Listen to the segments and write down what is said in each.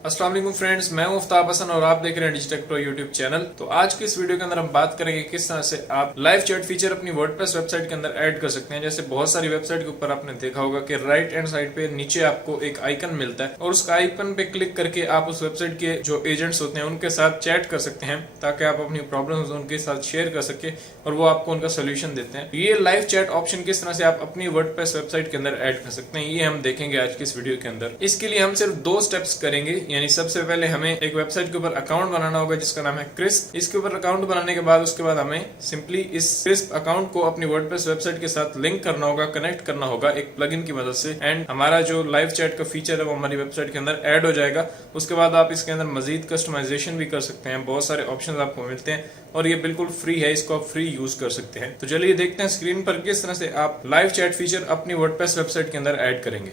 अस्सलाम वालेकुम फ्रेंड्स, मैं हूं आफ्ताब हसन और आप देख रहे हैं डिजिटल प्रो यूट्यूब चैनल। तो आज की इस वीडियो के अंदर हम बात करेंगे किस तरह से आप लाइव चैट फीचर अपनी वर्डप्रेस वेबसाइट के अंदर ऐड कर सकते हैं। जैसे बहुत सारी वेबसाइट के ऊपर आपने देखा होगा कि राइट हैंड साइड पे नीचे आपको एक आइकन मिलता है और उस आइकन पे क्लिक करके आप उस वेबसाइट के जो एजेंट्स होते हैं उनके साथ चैट कर सकते हैं ताकि आप अपनी प्रॉब्लम्स उनके साथ शेयर कर सके और वो आपको उनका सोल्यूशन देते हैं। ये लाइव चैट ऑप्शन किस तरह से आप अपनी वर्डप्रेस वेबसाइट के अंदर ऐड कर सकते हैं ये हम देखेंगे आज की इस वीडियो के अंदर। इसके लिए हम सिर्फ 2 स्टेप्स करेंगे। यानी सबसे पहले हमें एक वेबसाइट के ऊपर अकाउंट बनाना होगा जिसका नाम है क्रिस्प। इसके ऊपर अकाउंट बनाने के बाद उसके बाद हमें सिंपली इस क्रिस्प अकाउंट को अपनी वर्डप्रेस वेबसाइट के साथ लिंक करना होगा, कनेक्ट करना होगा एक प्लगइन की मदद से, एंड हमारा जो लाइव चैट का फीचर है वो हमारी वेबसाइट के अंदर ऐड हो जाएगा। उसके बाद आप इसके अंदर मजीद कस्टमाइजेशन भी कर सकते हैं, बहुत सारे ऑप्शन आपको मिलते हैं और ये बिल्कुल फ्री है, इसको आप फ्री यूज कर सकते हैं। तो चलिए देखते हैं स्क्रीन पर किस तरह से आप लाइव चैट फीचर अपनी वर्डप्रेस वेबसाइट के अंदर ऐड करेंगे।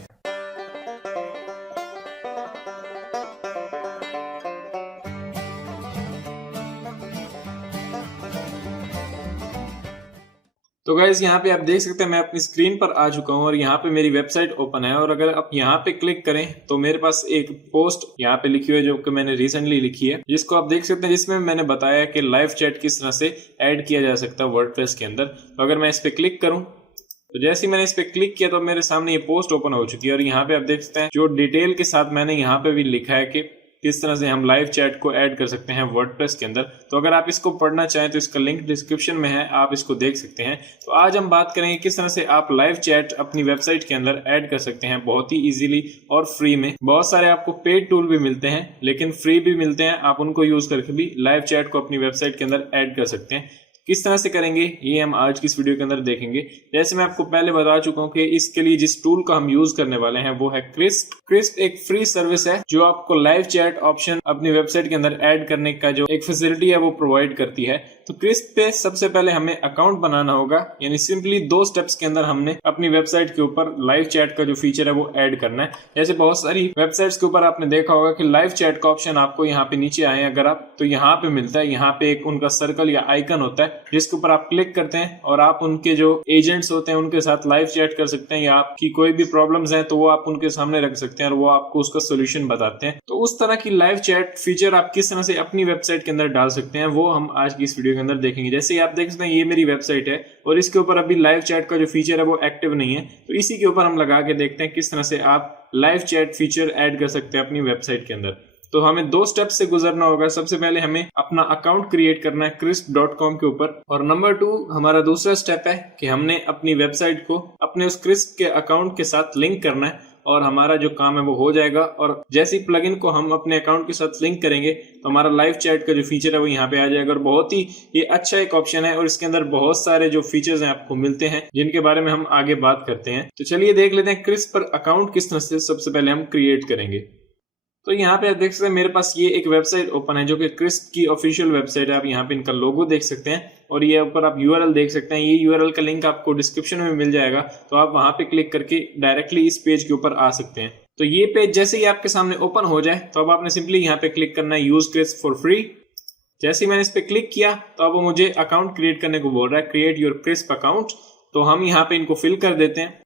तो गाइज यहाँ पे आप देख सकते हैं मैं अपनी स्क्रीन पर आ चुका हूँ और यहाँ पे मेरी वेबसाइट ओपन है और अगर आप यहाँ पे क्लिक करें तो मेरे पास एक पोस्ट यहाँ पे लिखी हुई है जो कि मैंने रिसेंटली लिखी है, जिसको आप देख सकते हैं, जिसमें मैंने बताया कि लाइव चैट किस तरह से ऐड किया जा सकता है वर्डप्रेस के अंदर। तो अगर मैं इस पे क्लिक करूँ तो जैसे ही मैंने इस पे क्लिक किया तो मेरे सामने ये पोस्ट ओपन हो चुकी है और यहाँ पे आप देख सकते हैं जो डिटेल के साथ मैंने यहाँ पे भी लिखा है कि किस तरह से हम लाइव चैट को ऐड कर सकते हैं वर्डप्रेस के अंदर। तो अगर आप इसको पढ़ना चाहें तो इसका लिंक डिस्क्रिप्शन में है, आप इसको देख सकते हैं। तो आज हम बात करेंगे किस तरह से आप लाइव चैट अपनी वेबसाइट के अंदर ऐड कर सकते हैं बहुत ही इजीली और फ्री में। बहुत सारे आपको पेड टूल भी मिलते हैं लेकिन फ्री भी मिलते हैं, आप उनको यूज करके भी लाइव चैट को अपनी वेबसाइट के अंदर ऐड कर सकते हैं। किस तरह से करेंगे ये हम आज की इस वीडियो के अंदर देखेंगे। जैसे मैं आपको पहले बता चुका हूं कि इसके लिए जिस टूल का हम यूज करने वाले हैं वो है क्रिस्प। क्रिस्प एक फ्री सर्विस है जो आपको लाइव चैट ऑप्शन अपनी वेबसाइट के अंदर ऐड करने का जो एक फैसिलिटी है वो प्रोवाइड करती है। तो क्रिस्प पे सबसे पहले हमें अकाउंट बनाना होगा, यानी सिंपली 2 स्टेप्स के अंदर हमने अपनी वेबसाइट के ऊपर लाइव चैट का जो फीचर है वो ऐड करना है। जैसे बहुत सारी वेबसाइट्स के ऊपर आपने देखा होगा कि लाइव चैट का ऑप्शन आपको यहाँ पे नीचे आए अगर आप तो यहाँ पे मिलता है, यहाँ पे एक उनका सर्कल या आइकन होता है जिसके ऊपर आप क्लिक करते हैं और आप उनके जो एजेंट्स होते हैं उनके साथ लाइव चैट कर सकते हैं या आपकी कोई भी प्रॉब्लम्स हैं तो वो आप उनके सामने रख सकते हैं और वो आपको उसका सोल्यूशन बताते हैं। तो उस तरह की लाइव चैट फीचर आप किस तरह से अपनी वेबसाइट के अंदर डाल सकते हैं वो हम आज की इस वीडियो के अंदर देखेंगे। जैसे आप देख सकते हैं ये मेरी वेबसाइट है और इसके ऊपर अभी लाइव चैट का जो फीचर है वो एक्टिव नहीं है, तो इसी के ऊपर हम लगा के देखते हैं किस तरह से आप लाइव चैट फीचर ऐड कर सकते हैं अपनी वेबसाइट के अंदर। तो हमें 2 स्टेप से गुजरना होगा। सबसे पहले हमें अपना अकाउंट क्रिएट करना है crisp.com के ऊपर, और नंबर 2 हमारा दूसरा स्टेप है कि हमने अपनी वेबसाइट को अपने उस क्रिस्प के अकाउंट के साथ लिंक करना है और हमारा जो काम है वो हो जाएगा। और जैसी प्लगइन को हम अपने अकाउंट के साथ लिंक करेंगे तो हमारा लाइव चैट का जो फीचर है वो यहाँ पे आ जाएगा और बहुत ही ये अच्छा एक ऑप्शन है और इसके अंदर बहुत सारे जो फीचर्स हैं आपको मिलते हैं जिनके बारे में हम आगे बात करते हैं। तो चलिए देख लेते हैं क्रिस्प पर अकाउंट किस तरह से सबसे पहले हम क्रिएट करेंगे। तो यहाँ पे आप देख सकते हैं मेरे पास ये एक वेबसाइट ओपन है जो कि क्रिस्प की ऑफिशियल वेबसाइट है। आप यहाँ पे इनका लोगो देख सकते हैं और ये ऊपर आप यूआरएल देख सकते हैं। ये यूआरएल का लिंक आपको डिस्क्रिप्शन में मिल जाएगा, तो आप वहां पे क्लिक करके डायरेक्टली इस पेज के ऊपर आ सकते हैं। तो ये पेज जैसे ही आपके सामने ओपन हो जाए तो अब आपने सिंपली यहाँ पे क्लिक करना है यूज क्रिस्प फॉर फ्री। जैसे ही मैंने इस पे क्लिक किया तो अब वो मुझे अकाउंट क्रिएट करने को बोल रहा है, क्रिएट योर क्रिस्प अकाउंट। तो हम यहाँ पे इनको फिल कर देते हैं।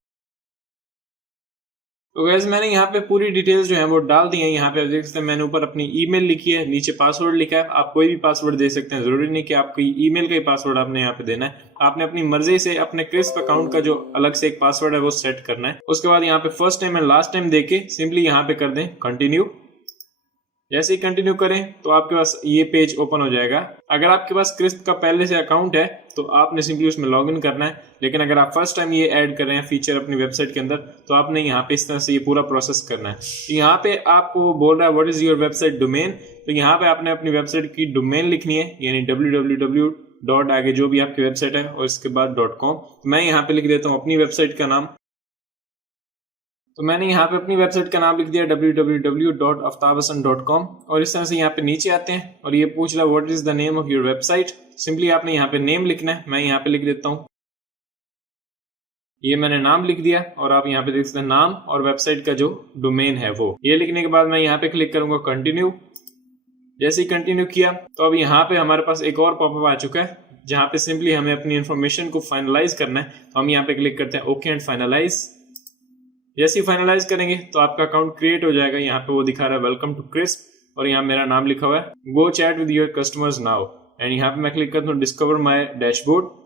तो गाइस मैंने यहाँ पे पूरी डिटेल्स जो है वो डाल दी है। यहाँ पे आप देख सकते हैं मैंने ऊपर अपनी ईमेल लिखी है, नीचे पासवर्ड लिखा है। आप कोई भी पासवर्ड दे सकते हैं, जरूरी नहीं कि आपकी ईमेल का ही पासवर्ड आपने यहाँ पे देना है। आपने अपनी मर्जी से अपने क्रिस्प अकाउंट का जो अलग से एक पासवर्ड है वो सेट करना है। उसके बाद यहाँ पे first time and last time देके सिंपली यहाँ पे कर दें कंटिन्यू। जैसे ही कंटिन्यू करें तो आपके पास ये पेज ओपन हो जाएगा। अगर आपके पास क्रिस्प का पहले से अकाउंट है तो आपने सिंपली उसमें लॉगिन करना है, लेकिन अगर आप फर्स्ट टाइम ये ऐड कर रहे हैं फीचर अपनी वेबसाइट के अंदर तो आपने यहाँ पे इस तरह से ये पूरा प्रोसेस करना है। यहाँ पे आपको बोल रहा है what is your website domain, तो यहाँ पे आपने अपनी वेबसाइट की डोमेन लिखनी है, यानी www. आगे जो भी आपकी वेबसाइट है और इसके बाद .com। मैं यहाँ पे लिख देता हूँ अपनी वेबसाइट का नाम। तो मैंने यहाँ पे अपनी वेबसाइट का नाम लिख दिया www.aftabhasan.com और इस तरह से यहाँ पे नीचे आते हैं और ये पूछ रहा है what is the name of your website. Simply आपने यहाँ पे नेम लिखना है, मैं यहाँ पे लिख देता हूँ, ये मैंने नाम लिख दिया और आप यहाँ पे देख सकते हैं नाम और वेबसाइट का जो डोमेन है वो। ये लिखने के बाद मैं यहाँ पे क्लिक करूंगा कंटिन्यू। जैसे ही कंटिन्यू किया तो अब यहाँ पे हमारे पास एक और पॉपअप आ चुका है जहाँ पे सिंपली हमें अपनी इन्फॉर्मेशन को फाइनलाइज करना है। तो हम यहाँ पे क्लिक करते हैं ओके एंड फाइनलाइज। जैसे ही फाइनलाइज करेंगे तो आपका अकाउंट क्रिएट हो जाएगा। यहाँ पे वो दिखा रहा है वेलकम टू क्रिस्प और यहाँ मेरा नाम लिखा हुआ है, go chat with your customers now. And यहाँ पे मैं क्लिक करता हूँ डिस्कवर माई डैशबोर्ड।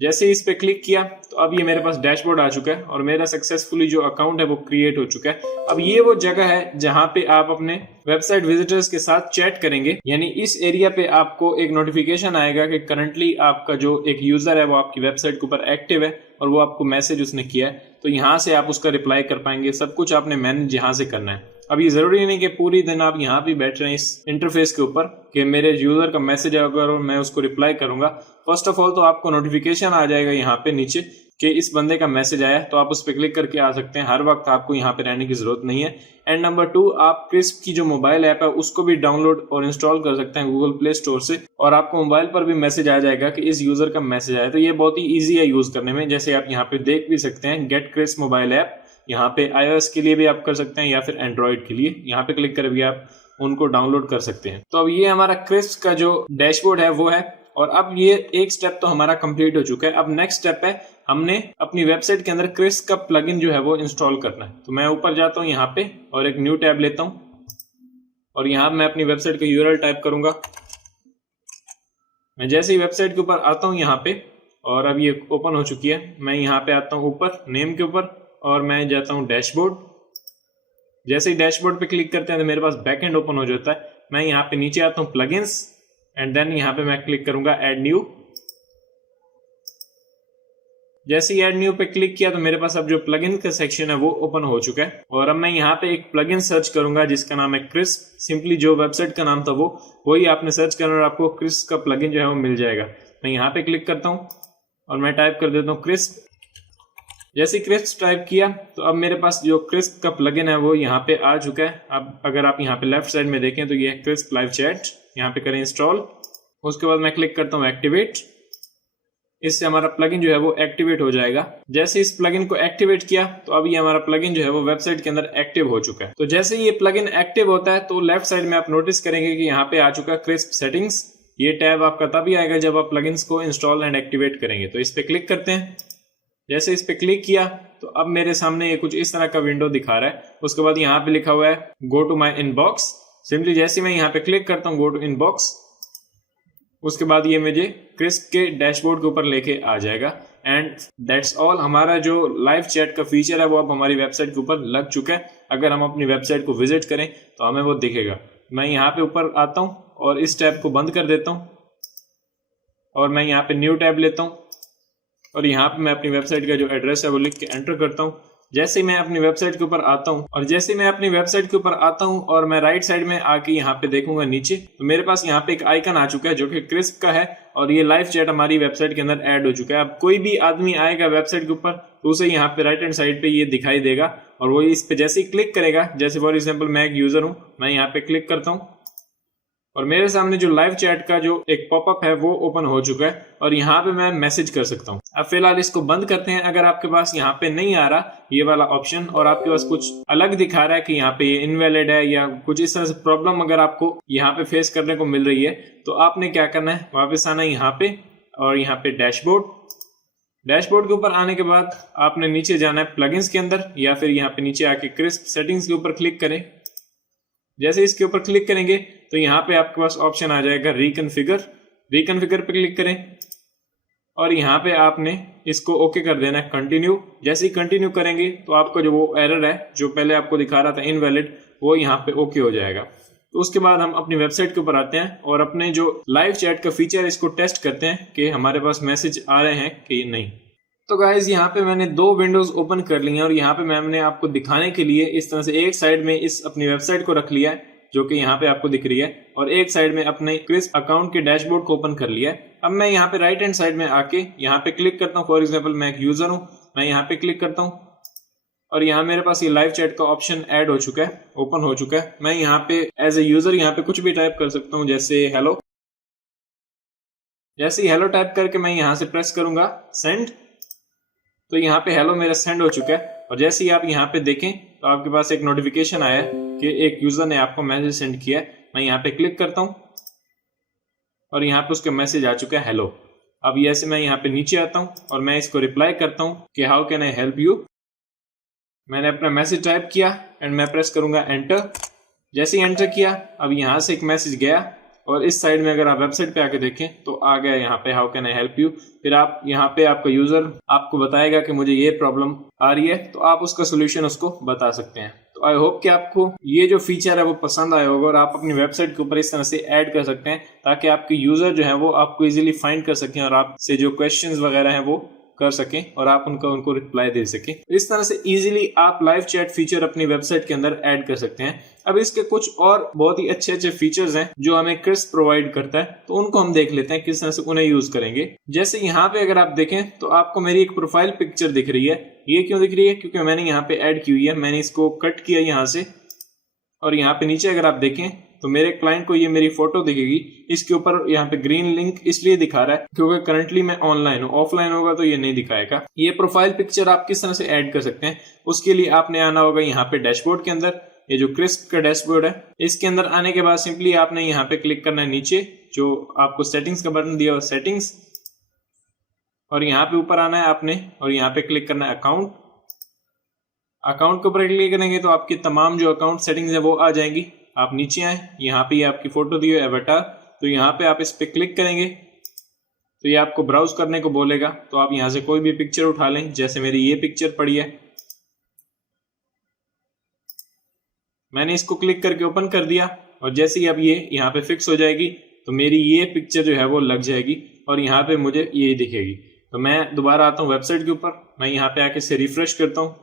जैसे ही इस पे क्लिक किया तो अब ये मेरे पास डैशबोर्ड आ चुका है और मेरा सक्सेसफुली जो अकाउंट है वो क्रिएट हो चुका है। अब ये वो जगह है जहां पे आप अपने वेबसाइट विजिटर्स के साथ चैट करेंगे, यानी इस एरिया पे आपको एक नोटिफिकेशन आएगा कि करंटली आपका जो एक यूजर है वो आपकी वेबसाइट के ऊपर एक्टिव है और वो आपको मैसेज उसने किया है, तो यहाँ से आप उसका रिप्लाई कर पाएंगे। सब कुछ आपने मैनेज यहाँ से करना है। अब ये जरूरी नहीं कि पूरी दिन आप यहाँ पे बैठ रहे हैं इस इंटरफेस के ऊपर कि मेरे यूजर का मैसेज आएगा और मैं उसको रिप्लाई करूंगा। फर्स्ट ऑफ ऑल तो आपको नोटिफिकेशन आ जाएगा यहाँ पे नीचे कि इस बंदे का मैसेज आया, तो आप उस पर क्लिक करके आ सकते हैं। हर वक्त आपको यहाँ पे रहने की जरूरत नहीं है। एंड नंबर 2, आप क्रिस्प की जो मोबाइल ऐप है उसको भी डाउनलोड और इंस्टॉल कर सकते हैं गूगल प्ले स्टोर से, और आपको मोबाइल पर भी मैसेज आ जाएगा कि इस यूजर का मैसेज आया। तो ये बहुत ही ईजी है यूज करने में। जैसे आप यहाँ पे देख भी सकते हैं, गेट क्रिस्प मोबाइल ऐप, यहाँ पे iOS के लिए भी आप कर सकते हैं या फिर एंड्रॉइड के लिए। यहाँ पे क्लिक कर भी आप उनको डाउनलोड कर सकते हैं। तो अब ये हमारा क्रिस्प का जो डैशबोर्ड है वो है, और अब ये एक स्टेप तो हमारा कंप्लीट हो चुका है। अब नेक्स्ट स्टेप है हमने अपनी वेबसाइट के अंदर क्रिस्प का प्लगइन जो है वो इंस्टॉल करना है। तो मैं ऊपर जाता हूँ यहाँ पे और एक न्यू टैब लेता हूँ और यहाँ मैं अपनी वेबसाइट का यूआरएल टाइप करूंगा। मैं जैसे ही वेबसाइट के ऊपर आता हूँ यहाँ पे, और अब ये ओपन हो चुकी है, मैं यहाँ पे आता हूँ ऊपर नेम के ऊपर और मैं जाता हूँ डैशबोर्ड। जैसे ही डैशबोर्ड पे क्लिक करते हैं तो मेरे पास बैकएंड ओपन हो जाता है। मैं यहाँ पे नीचे आता हूँ प्लगइन्स एंड देन यहाँ पे मैं क्लिक करूंगा ऐड न्यू। जैसे ही ऐड न्यू पे क्लिक किया तो मेरे पास अब जो प्लगइन का सेक्शन है वो ओपन हो चुका है, और अब मैं यहाँ पे एक प्लगइन सर्च करूंगा जिसका नाम है क्रिस्प। सिंपली जो वेबसाइट का नाम था वो वही आपने सर्च करना और आपको क्रिस्प का प्लगइन जो है वो मिल जाएगा। मैं यहाँ पे क्लिक करता हूँ और मैं टाइप कर देता हूँ क्रिस्प। जैसे क्रिस्प टाइप किया तो अब मेरे पास जो क्रिस्प का प्लगइन है वो यहाँ पे आ चुका है। अब अगर आप यहाँ पे लेफ्ट साइड में देखें तो ये है क्रिस्प लाइव चैट। यहाँ पे करें इंस्टॉल, उसके बाद मैं क्लिक करता हूँ एक्टिवेट। इससे हमारा प्लगइन जो है वो एक्टिवेट हो जाएगा। जैसे इस प्लगइन को एक्टिवेट किया तो अभी हमारा प्लगइन जो है वो वेबसाइट के अंदर एक्टिव हो चुका है। तो जैसे ये प्लगइन एक्टिव होता है तो लेफ्ट साइड में आप नोटिस करेंगे कि यहाँ पे आ चुका है क्रिस्प सेटिंग्स। ये टैब आपका तभी आएगा जब आप प्लगइन्स को इंस्टॉल एंड एक्टिवेट करेंगे। तो इस पे क्लिक करते हैं। जैसे इस पे क्लिक किया तो अब मेरे सामने ये कुछ इस तरह का विंडो दिखा रहा है। उसके बाद यहाँ पे लिखा हुआ है go to my inbox. Simply जैसे मैं यहाँ पे क्लिक करता हूँ गो टू इनबॉक्स, उसके बाद ये मुझे क्रिस्प के डैशबोर्ड के ऊपर लेके आ जाएगा। And that's all. हमारा जो लाइव चैट का फीचर है वो अब हमारी वेबसाइट के ऊपर लग चुका है। अगर हम अपनी वेबसाइट को विजिट करें तो हमें वो दिखेगा। मैं यहाँ पे ऊपर आता हूँ और इस टैब को बंद कर देता हूँ और मैं यहाँ पे न्यू टैब लेता हूँ और यहाँ पे मैं अपनी वेबसाइट का जो एड्रेस है वो लिख के एंटर करता हूँ। जैसे ही मैं अपनी वेबसाइट के ऊपर आता हूँ और मैं राइट साइड में आके यहाँ पे देखूंगा नीचे, तो मेरे पास यहाँ पे एक आइकन आ चुका है जो कि क्रिस्प का है और ये लाइव चैट हमारी वेबसाइट के अंदर ऐड हो चुका है। अब कोई भी आदमी आएगा वेबसाइट के ऊपर तो उसे यहाँ पे राइट हैंड साइड पे ये दिखाई देगा और वो इस पे जैसे ही क्लिक करेगा, जैसे फॉर एग्जाम्पल मैं एक यूजर हूँ, मैं यहाँ पे क्लिक करता हूँ और मेरे सामने जो लाइव चैट का जो एक पॉपअप है वो ओपन हो चुका है और यहाँ पे मैं मैसेज कर सकता हूँ। अब फिलहाल इसको बंद करते हैं। अगर आपके पास यहाँ पे नहीं आ रहा ये वाला ऑप्शन और आपके पास कुछ अलग दिखा रहा है कि यहाँ पे ये इनवैलिड है या कुछ इस तरह से प्रॉब्लम अगर आपको यहाँ पे फेस करने को मिल रही है, तो आपने क्या करना है, वापस आना है यहाँ पे और यहाँ पे डैशबोर्ड के ऊपर आने के बाद आपने नीचे जाना है प्लगइन्स के अंदर या फिर यहाँ पे नीचे आके क्रिस्प सेटिंग्स के ऊपर क्लिक करें। जैसे इसके ऊपर क्लिक करेंगे तो यहाँ पे आपके पास ऑप्शन आ जाएगा रिकन्फिगर पे क्लिक करें और यहाँ पे आपने इसको ओके कर देना है कंटिन्यू। जैसे ही कंटिन्यू करेंगे तो आपका जो वो एरर है जो पहले आपको दिखा रहा था इनवैलिड, वो यहाँ पे ओके हो जाएगा। तो उसके बाद हम अपनी वेबसाइट के ऊपर आते हैं और अपने जो लाइव चैट का फीचर है इसको टेस्ट करते हैं कि हमारे पास मैसेज आ रहे हैं कि नहीं। तो गाइज यहाँ पे मैंने दो विंडोज ओपन कर ली हैं और यहाँ पे मैंने आपको दिखाने के लिए इस तरह से एक साइड में इस अपनी वेबसाइट को रख लिया है जो कि यहाँ पे आपको दिख रही है और एक साइड में अपने क्रिस्प अकाउंट के डैशबोर्ड को ओपन कर लिया है। अब मैं यहाँ पे राइट हैंड साइड में आके यहाँ पे क्लिक करता हूँ। फॉर एग्जाम्पल मैं एक यूजर हूँ, मैं यहाँ पे क्लिक करता हूँ और यहाँ मेरे पास ये लाइव चैट का ऑप्शन ऐड हो चुका है, ओपन हो चुका है। मैं यहाँ पे एज ए यूजर यहाँ पे कुछ भी टाइप कर सकता हूँ, जैसे हेलो। जैसे हेलो टाइप करके मैं यहाँ से प्रेस करूंगा सेंड, तो यहाँ पे हेलो मेरा सेंड हो चुका है। और जैसे ही आप यहाँ पे देखें तो आपके पास एक नोटिफिकेशन आया कि एक यूजर ने आपको मैसेज सेंड किया है। मैं यहाँ पे क्लिक करता हूँ और यहाँ पे उसका मैसेज आ चुका है हेलो। अब ऐसे मैं यहाँ पे नीचे आता हूँ और मैं इसको रिप्लाई करता हूँ कि how can I help you. मैंने अपना मैसेज टाइप किया एंड मैं प्रेस करूंगा एंटर। जैसे ही एंटर किया अब यहाँ से एक मैसेज गया और इस साइड में अगर आप वेबसाइट पे आके देखें तो आ गया यहाँ पे how can I help you. फिर आप यहाँ पे आपका यूजर आपको बताएगा कि मुझे ये प्रॉब्लम आ रही है, तो आप उसका सोल्यूशन उसको बता सकते हैं। तो आई होप कि आपको ये जो फीचर है वो पसंद आया होगा और आप अपनी वेबसाइट के ऊपर इस तरह से ऐड कर सकते हैं ताकि आपके यूजर जो है वो आपको इजीली फाइंड कर सकें और आपसे जो क्वेश्चंस वगैरह हैं वो कर सकें और आप उनको रिप्लाई दे सकें। इस तरह से इजीली आप लाइव चैट फीचर अपनी वेबसाइट के अंदर ऐड कर सकते हैं। अब इसके कुछ और बहुत ही अच्छे अच्छे फीचर्स हैं जो हमें क्रिस्प प्रोवाइड करता है, तो उनको हम देख लेते हैं किस तरह से उन्हें यूज करेंगे। जैसे यहाँ पे अगर आप देखें तो आपको मेरी एक प्रोफाइल पिक्चर दिख रही है। ये क्यों दिख रही है? क्योंकि मैंने यहाँ पे ऐड की हुई है। मैंने इसको कट किया यहाँ से और यहाँ पे नीचे अगर आप देखें तो मेरे क्लाइंट को ये मेरी फोटो दिखेगी। इसके ऊपर यहाँ पे ग्रीन लिंक इसलिए दिखा रहा है क्योंकि करंटली मैं ऑनलाइन हूँ, ऑफलाइन होगा तो ये नहीं दिखाएगा। ये प्रोफाइल पिक्चर आप किस तरह से ऐड कर सकते हैं, उसके लिए आपने आना होगा यहाँ पे डैशबोर्ड के अंदर। ये जो क्रिस्प का डैशबोर्ड है, इसके अंदर आने के बाद सिंपली आपने यहाँ पे क्लिक करना है नीचे जो आपको सेटिंग्स का बटन दिया हुआ सेटिंग्स, और यहाँ पे ऊपर आना है आपने और यहाँ पे क्लिक करना है अकाउंट। अकाउंट के ऊपर क्लिक करेंगे तो आपकी तमाम जो अकाउंट सेटिंग्स है वो आ जाएंगी। आप नीचे आए, यहाँ पे ये आपकी फोटो दी हुई है एवेटार, तो यहाँ पे आप इस पे क्लिक करेंगे तो ये आपको ब्राउज करने को बोलेगा। तो आप यहाँ से कोई भी पिक्चर उठा लें, जैसे मेरी ये पिक्चर पड़ी है, मैंने इसको क्लिक करके ओपन कर दिया और जैसे ही अब ये यहाँ पे फिक्स हो जाएगी तो मेरी ये पिक्चर जो है वो लग जाएगी और यहाँ पे मुझे ये दिखेगी। तो मैं दोबारा आता हूँ वेबसाइट के ऊपर, मैं यहाँ पे आके इसे रिफ्रेश करता हूँ।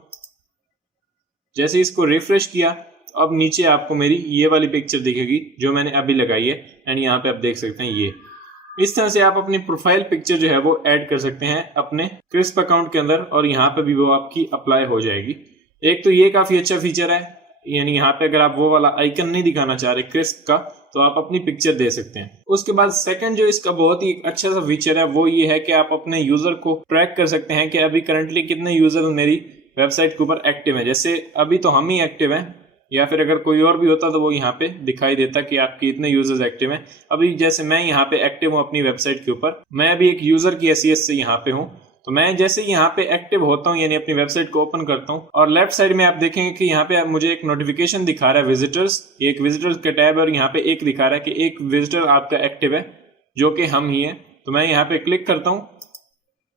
जैसे इसको रिफ्रेश किया तो अब नीचे आपको मेरी ये वाली पिक्चर दिखेगी जो मैंने अभी लगाई है एंड यहाँ पे आप देख सकते हैं ये। इस तरह से आप अपनी प्रोफाइल पिक्चर जो है वो ऐड कर सकते हैं अपने क्रिस्प अकाउंट के अंदर और यहाँ पे भी वो आपकी अप्लाई हो जाएगी। एक तो ये काफी अच्छा फीचर है, यानी यहाँ पे अगर आप वो वाला आइकन नहीं दिखाना चाह रहे क्रिस्प का तो आप अपनी पिक्चर दे सकते हैं। उसके बाद सेकंड जो इसका बहुत ही अच्छा सा फीचर है वो ये है कि आप अपने यूजर को ट्रैक कर सकते हैं कि अभी करंटली कितने यूजर मेरी वेबसाइट के ऊपर एक्टिव है। जैसे अभी तो हम ही एक्टिव हैं, या फिर अगर कोई और भी होता तो वो यहाँ पे दिखाई देता कि आपके इतने यूजर्स एक्टिव हैं। अभी जैसे मैं यहाँ पे एक्टिव हूँ अपनी वेबसाइट के ऊपर, मैं अभी एक यूजर की हैसियत से यहाँ पे हूँ। तो मैं जैसे यहाँ पे एक्टिव होता हूँ यानी अपनी वेबसाइट को ओपन करता हूँ और लेफ्ट साइड में आप देखेंगे कि यहाँ पे मुझे एक नोटिफिकेशन दिखा रहा है विजिटर्स, एक विजिटर्स का टैब है और यहाँ पे एक दिखा रहा है कि एक विजिटर आपका एक्टिव है जो कि हम ही है। तो मैं यहाँ पे क्लिक करता हूँ,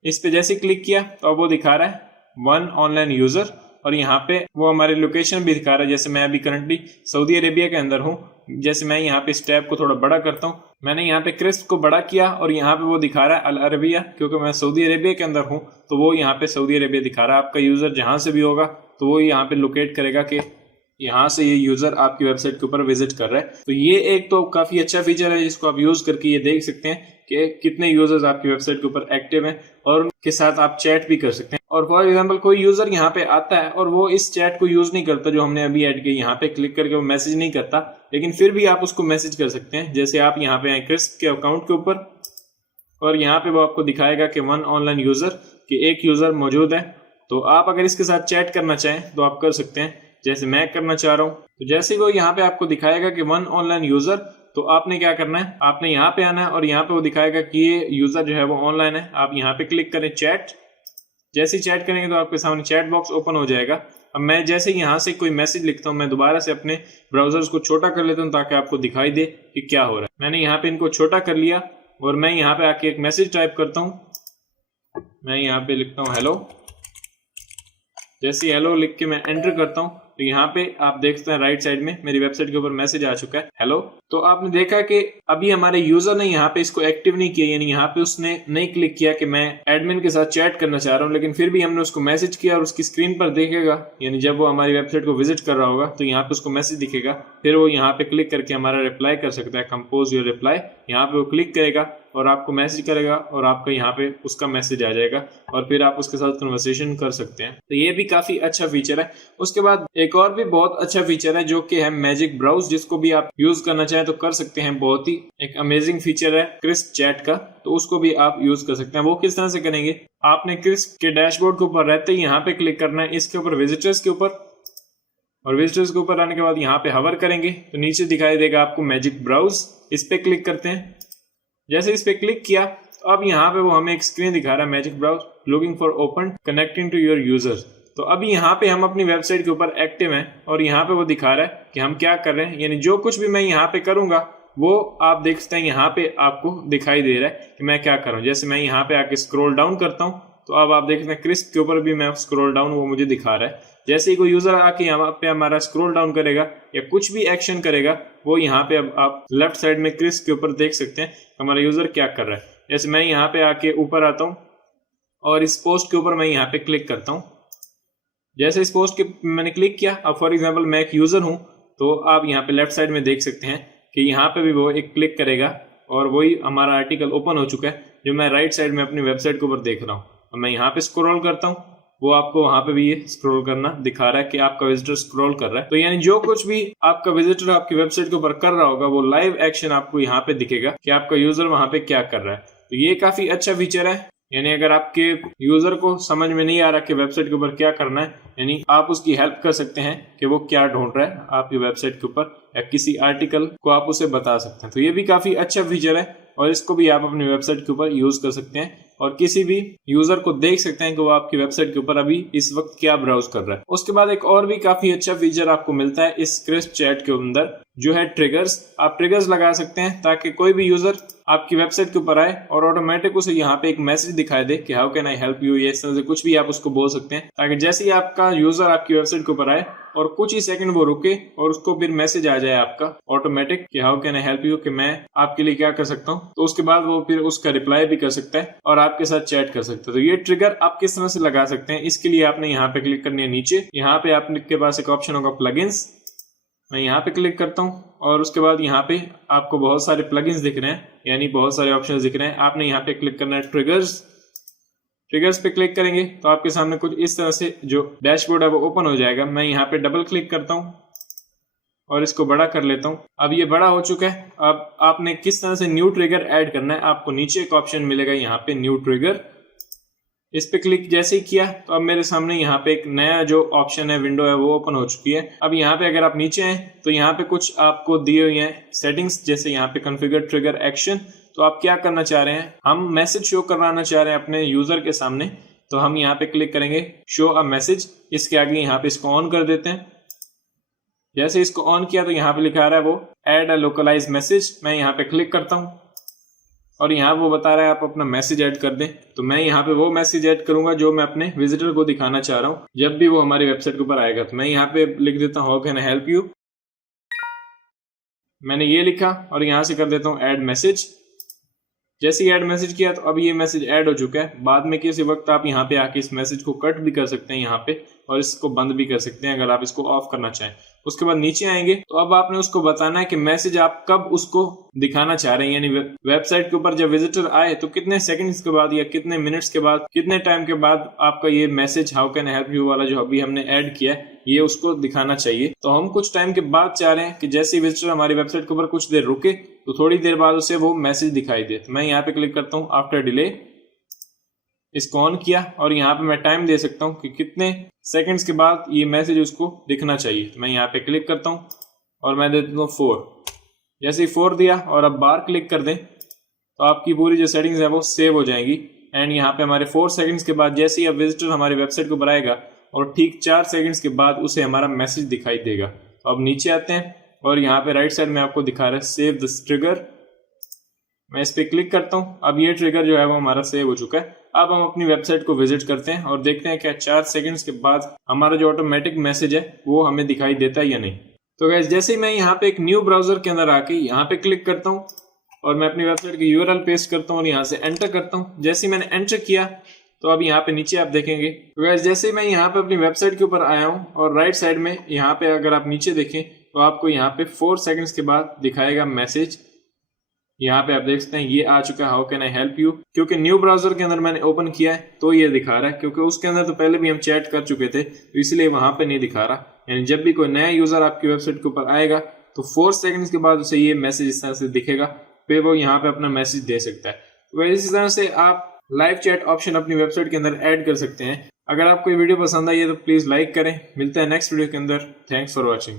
इस पे जैसे क्लिक किया तो अब वो दिखा रहा है 1 ऑनलाइन यूजर और यहाँ पे वो हमारी लोकेशन भी दिखा रहा है। जैसे मैं अभी करंटली सऊदी अरेबिया के अंदर हूँ। जैसे मैं यहाँ पे इस टैब को थोड़ा बड़ा करता हूँ, मैंने यहाँ पे क्रिस्प को बड़ा किया और यहाँ पे वो दिखा रहा है अल अरबिया, क्योंकि मैं सऊदी अरेबिया के अंदर हूँ तो वो यहाँ पे सऊदी अरेबिया दिखा रहा है। आपका यूजर जहाँ से भी होगा तो वो यहाँ पे लोकेट करेगा कि यहाँ से ये यूजर आपकी वेबसाइट के ऊपर विजिट कर रहा है। तो ये एक तो काफी अच्छा फीचर है जिसको आप यूज करके ये देख सकते हैं कि कितने यूजर्स आपकी वेबसाइट के ऊपर एक्टिव हैं और उनके साथ आप चैट भी कर सकते हैं। और फॉर एग्जांपल कोई यूजर यहाँ पे आता है और वो इस चैट को यूज नहीं करता जो हमने अभी ऐड किया, यहाँ पे क्लिक करके वो मैसेज नहीं करता, लेकिन फिर भी आप उसको मैसेज कर सकते हैं। जैसे आप यहाँ पे आए क्रिस्प के अकाउंट के ऊपर और यहाँ पे वो आपको दिखाएगा कि 1 ऑनलाइन यूजर कि एक यूजर मौजूद है। तो आप अगर इसके साथ चैट करना चाहें तो आप कर सकते हैं, जैसे मैं करना चाह रहा हूँ। तो जैसे वो यहाँ पे आपको दिखाएगा कि 1 ऑनलाइन यूजर, तो आपने क्या करना है, आपने यहाँ पे आना है और यहाँ पे वो दिखाएगा कि ये यूजर जो है वो ऑनलाइन है। आप यहाँ पे क्लिक करें चैट, जैसे ही चैट करेंगे तो आपके सामने चैट बॉक्स ओपन हो जाएगा। अब मैं जैसे यहाँ से कोई मैसेज लिखता हूँ, मैं दोबारा से अपने ब्राउजर्स को छोटा कर लेता हूँ ताकि आपको दिखाई दे कि क्या हो रहा है। मैंने यहाँ पे इनको छोटा कर लिया और मैं यहाँ पे आके एक मैसेज टाइप करता हूँ। मैं यहाँ पे लिखता हूँ हेलो। जैसे हेलो लिख के मैं एंटर करता हूँ तो यहाँ पे आप देख सकते हैं राइट साइड में मेरी वेबसाइट के ऊपर मैसेज आ चुका है हेलो। तो आपने देखा कि अभी हमारे यूजर ने यहाँ पे इसको एक्टिव नहीं किया, यानी यहाँ पे उसने नहीं क्लिक किया कि मैं एडमिन के साथ चैट करना चाह रहा हूँ, लेकिन फिर भी हमने उसको मैसेज किया और उसकी स्क्रीन पर देखेगा, यानी जब वो हमारी वेबसाइट को विजिट कर रहा होगा तो यहाँ पे उसको मैसेज दिखेगा। फिर वो यहाँ पे क्लिक करके हमारा रिप्लाई कर सकता है, कंपोज योर रिप्लाई। यहाँ पे वो क्लिक करेगा और आपको मैसेज करेगा और आपका यहाँ पे उसका मैसेज आ जाएगा और फिर आप उसके साथ कन्वर्सेशन कर सकते हैं। तो ये भी काफी अच्छा फीचर है। उसके बाद एक और भी बहुत अच्छा फीचर है जो कि है मैजिक ब्राउज, जिसको भी आप यूज करना चाहें तो कर सकते हैं। बहुत ही एक अमेजिंग फीचर है क्रिस्प चैट का, तो उसको भी आप यूज कर सकते हैं। वो किस तरह से करेंगे, आपने क्रिस्प के डैशबोर्ड के ऊपर रहते ही यहाँ पे क्लिक करना है, इसके ऊपर विजिटर्स के ऊपर, और विजिटर्स के ऊपर आने के बाद यहाँ पे हवर करेंगे तो नीचे दिखाई देगा आपको मैजिक ब्राउज। इस पे क्लिक करते हैं, जैसे इस पे क्लिक किया तो अब यहाँ पे वो हमें एक स्क्रीन दिखा रहा है magic browse looking for open connecting to your users. तो अभी यहाँ पे हम अपनी वेबसाइट के ऊपर एक्टिव हैं और यहाँ पे वो दिखा रहा है कि हम क्या कर रहे हैं, यानी जो कुछ भी मैं यहाँ पे करूंगा वो आप देख सकते हैं यहाँ पे आपको दिखाई दे रहा है कि मैं क्या कर रहा हूँ। जैसे मैं यहाँ पे आके स्क्रॉल डाउन करता हूँ तो अब आप देख सकते हैं क्रिस्प के ऊपर भी मैं स्क्रॉल डाउन वो मुझे दिखा रहा है। जैसे ही कोई यूजर आके यहाँ पे हमारा स्क्रॉल डाउन करेगा या कुछ भी एक्शन करेगा वो यहाँ पे अब आप लेफ्ट साइड में क्रिस्प के ऊपर देख सकते हैं हमारा यूजर क्या कर रहा है। जैसे मैं यहाँ पे आके ऊपर आता हूँ और इस पोस्ट के ऊपर मैं यहाँ पे क्लिक करता हूँ। जैसे इस पोस्ट के मैंने क्लिक किया, अब फॉर एग्जांपल मैं एक यूजर हूँ तो आप यहाँ पे लेफ्ट साइड में देख सकते हैं कि यहाँ पे भी वो एक क्लिक करेगा और वही हमारा आर्टिकल ओपन हो चुका है जो मैं राइट साइड में अपनी वेबसाइट के ऊपर देख रहा हूँ। और मैं यहाँ पे स्क्रॉल करता हूँ, वो आपको वहां पे भी ये स्क्रॉल करना दिखा रहा है कि आपका विजिटर स्क्रॉल कर रहा है। तो यानी जो कुछ भी आपका विजिटर आपकी वेबसाइट के ऊपर कर रहा होगा वो लाइव एक्शन आपको यहाँ पे दिखेगा कि आपका यूजर वहां पे क्या कर रहा है। तो ये काफी अच्छा फीचर है। यानी अगर आपके यूजर को समझ में नहीं आ रहा कि वेबसाइट के ऊपर क्या करना है, यानी आप उसकी हेल्प कर सकते हैं कि वो क्या ढूंढ रहा है आपकी वेबसाइट के ऊपर, या किसी आर्टिकल को आप उसे बता सकते हैं। तो ये भी काफी अच्छा फीचर है और इसको भी आप अपनी वेबसाइट के ऊपर यूज कर सकते हैं और किसी भी यूजर को देख सकते हैं कि वो आपकी वेबसाइट के ऊपर अभी इस वक्त क्या ब्राउज कर रहा है। उसके बाद एक और भी काफी अच्छा फीचर आपको मिलता है इस क्रिस्प चैट के अंदर, जो है ट्रिगर्स। आप ट्रिगर्स लगा सकते हैं ताकि कोई भी यूजर आपकी वेबसाइट के ऊपर आए और ऑटोमेटिक उसे यहाँ पे एक मैसेज दिखाई दे कि how can I help you, ये इस तरह से कुछ भी आप उसको बोल सकते हैं ताकि जैसे ही आपका यूजर आपकी वेबसाइट के ऊपर आए और कुछ ही सेकंड वो रुके और उसको फिर मैसेज आ जाए आपका ऑटोमेटिक कि how can I help you, कि मैं आपके लिए क्या कर सकता हूँ। तो उसके बाद वो फिर उसका रिप्लाई भी कर सकता है और आपके साथ चैट कर सकता है। तो ये ट्रिगर आप किस तरह से लगा सकते हैं, इसके लिए आपने यहाँ पे क्लिक करनी है नीचे। यहाँ पे आपके पास एक ऑप्शन होगा प्लगइन्स, मैं यहाँ पे क्लिक करता हूँ और उसके बाद यहाँ पे आपको बहुत सारे प्लगइन्स दिख रहे हैं, यानी बहुत सारे ऑप्शन दिख रहे हैं। आपने यहाँ पे क्लिक करना है ट्रिगर्स। ट्रिगर्स पे क्लिक करेंगे तो आपके सामने कुछ इस तरह से जो डैशबोर्ड है वो ओपन हो जाएगा। मैं यहाँ पे डबल क्लिक करता हूँ और इसको बड़ा कर लेता हूँ। अब ये बड़ा हो चुका है। अब आपने किस तरह से न्यू ट्रिगर ऐड करना है, आपको नीचे एक ऑप्शन मिलेगा यहाँ पे न्यू ट्रिगर। इस पे क्लिक जैसे ही किया तो अब मेरे सामने यहाँ पे एक नया जो ऑप्शन है, विंडो है, वो ओपन हो चुकी है। अब यहाँ पे अगर आप नीचे हैं तो यहाँ पे कुछ आपको दिए हुए हैं सेटिंग्स, जैसे यहाँ पे कॉन्फ़िगर ट्रिगर एक्शन। तो आप क्या करना चाह रहे हैं, हम मैसेज शो करवाना चाह रहे हैं अपने यूजर के सामने, तो हम यहाँ पे क्लिक करेंगे शो अ मैसेज। इसके आगे यहाँ पे इसको ऑन कर देते हैं। जैसे इसको ऑन किया तो यहाँ पे लिखा रहा है वो ऐड अ लोकलाइज मैसेज। मैं यहाँ पे क्लिक करता हूँ और यहाँ वो बता रहा है आप अपना मैसेज ऐड कर दें। तो मैं यहाँ पे वो मैसेज ऐड करूंगा जो मैं अपने विजिटर को दिखाना चाह रहा हूँ जब भी वो हमारी वेबसाइट के ऊपर आएगा। तो मैं यहाँ पे लिख देता हूँ how can I help you, मैंने ये लिखा और यहाँ से कर देता हूँ ऐड मैसेज। जैसे ही ऐड मैसेज किया तो अब ये मैसेज ऐड हो चुका है। बाद में किसी वक्त आप यहाँ पे आके इस मैसेज को कट भी कर सकते हैं यहाँ पे, और इसको बंद भी कर सकते हैं अगर आप इसको ऑफ करना चाहें। उसके बाद नीचे आएंगे तो अब आपने उसको बताना है कि मैसेज आप कब उसको दिखाना चाह रहे हैं, यानी वेबसाइट के ऊपर जब विजिटर आए तो कितने सेकंड्स के बाद या कितने मिनट्स के बाद, कितने टाइम के बाद आपका ये message how can I help you वाला जो अभी हमने ऐड किया है ये उसको दिखाना चाहिए। तो हम कुछ टाइम के बाद चाह रहे हैं कि जैसे ही विजिटर हमारी वेबसाइट के ऊपर कुछ देर रुके तो थोड़ी देर बाद उसे वो मैसेज दिखाई दे। तो मैं यहाँ पे क्लिक करता हूँ आफ्टर डिले, इसको ऑन किया और यहाँ पे मैं टाइम दे सकता हूँ कि कितने सेकंड्स के बाद ये मैसेज उसको दिखना चाहिए। तो मैं यहाँ पे क्लिक करता हूँ और मैं दे देता हूँ 4। जैसे ही 4 दिया और अब बार क्लिक कर दें तो आपकी पूरी जो सेटिंग्स है वो सेव हो जाएंगी। एंड यहाँ पे हमारे 4 सेकंड्स के बाद जैसे ही अब विजिटर हमारी वेबसाइट को बनाएगा और ठीक 4 सेकंड्स के बाद उसे हमारा मैसेज दिखाई देगा। तो अब नीचे आते हैं और यहाँ पे राइट साइड में आपको दिखा रहा है सेव दिस ट्रिगर। मैं इस पे क्लिक करता हूँ। अब ये ट्रिगर जो है वो हमारा सेव हो चुका है। अब हम अपनी वेबसाइट को विजिट करते हैं और देखते हैं क्या 4 सेकंड्स के बाद हमारा जो ऑटोमेटिक मैसेज है वो हमें दिखाई देता है या नहीं। तो गाइस जैसे ही मैं यहाँ पे एक न्यू ब्राउजर के अंदर आके यहाँ पे क्लिक करता हूँ और मैं अपनी वेबसाइट की यूआरएल पेस्ट करता हूँ और यहाँ से एंटर करता हूँ। जैसे ही मैंने एंटर किया तो अब यहाँ पे नीचे आप देखेंगे तो गाइस जैसे ही मैं यहाँ पे अपनी वेबसाइट के ऊपर आया हूँ और राइट साइड में यहाँ पे अगर आप नीचे देखें तो आपको यहाँ पे 4 सेकंड्स के बाद दिखाएगा मैसेज। यहाँ पे आप देख सकते हैं ये आ चुका है how can I help you. क्योंकि न्यू ब्राउजर के अंदर मैंने ओपन किया है तो ये दिखा रहा है, क्योंकि उसके अंदर तो पहले भी हम चैट कर चुके थे तो इसलिए वहां पे नहीं दिखा रहा। यानी जब भी कोई नया यूजर आपकी वेबसाइट के ऊपर आएगा तो 4 सेकंड्स के बाद उसे ये मैसेज इस तरह से दिखेगा, फिर वो यहाँ पे अपना मैसेज दे सकता है। तो इसी तरह से आप लाइव चैट ऑप्शन अपनी वेबसाइट के अंदर ऐड कर सकते हैं। अगर आपको ये वीडियो पसंद आई है तो प्लीज लाइक करें। मिलता है नेक्स्ट वीडियो के अंदर। Thanks for watching.